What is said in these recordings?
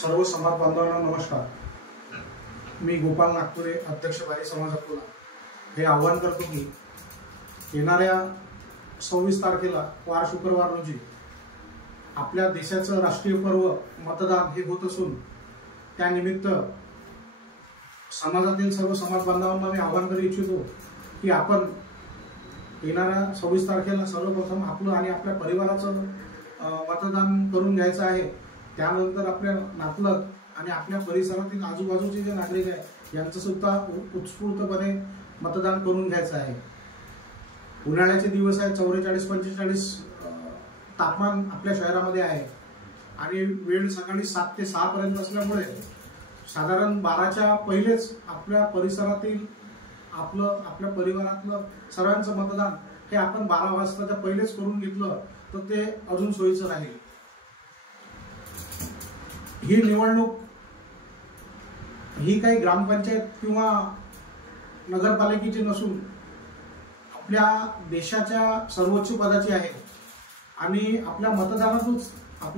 सर्व समाज बांधवांना नमस्कार। मी गोपाल नागपुरे, अध्यक्ष बारी समाज अकोला, हे आवाहन करतो की येणाऱ्या 26 तारखेला वार शुक्रवार रोजी आपल्या देशाचं राष्ट्रीय पर्व मतदान हे होत असून त्यानिमित्त समाजातील सर्व समाज बांधवांना मी आवाहन करू इच्छितो की आपण येणाऱ्या 26 तारखेला सर्वप्रथम आपलं आणि आपल्या परिवाराचं मतदान करून घ्यायचं आहे। त्यानंतर आपल्या नातलग आणि आपल्या परिसरातील आजूबाजूचे जे नागरिक आहेत यांचं सुद्धा उत्स्फूर्तपणे मतदान करून घ्यायचं आहे। उन्हाळ्याचे दिवस आहे, 44-45 तापमान आपल्या शहरामध्ये आहे आणि वेळ सकाळी 7 ते 6 पर्यंत असल्यामुळे साधारण 12च्या पहिलेच आपल्या परिसरातील आपल्या परिवारातलं सर्वांचं मतदान हे आपण 12 वाजताच्या पहिलेच करून घेतलं तर ते अजून सोयीचं राहील। ही निवडणूक ही काही ग्रामपंचायत किंवा नगरपालिकेची नसून आपल्या देशाच्या सर्वोच्च पदाची आहे आणि आपल्या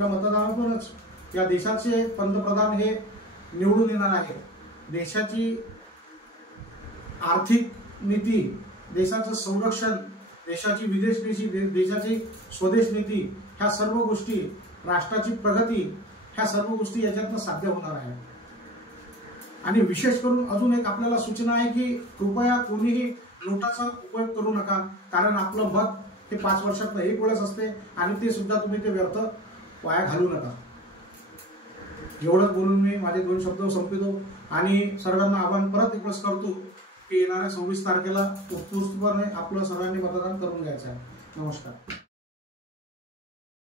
मतदानातूनच या देशाचे पंतप्रधान हे निवडून येणार आहे। देशाची आर्थिक नीती, देशाचं संरक्षण, देशाची विदेश नीती, देशाची स्वदेश नीती, ह्या सर्व गोष्टी, राष्ट्राची प्रगती, ह्या सर्व गोष्टी याच्यातनं साध्य होणार आहे। आणि विशेष करून अजून एक आपल्याला सूचना आहे की कृपया कोणीही नोटाचा उपयोग करू नका, कारण आपलं मत हे 5 वर्षातनं एक वेळेस असते आणि ते सुद्धा तुम्ही ते व्यर्थ वाया घालू नका। एवढंच बोलून मी माझे 2 शब्द संपवितो आणि सर्वांना आवाहन परत एकच करतो की येणाऱ्या 26 तारखेला उत्स्फूर्तपणे आपलं सर्वांनी मतदान करून घ्यायचं आहे। नमस्कार।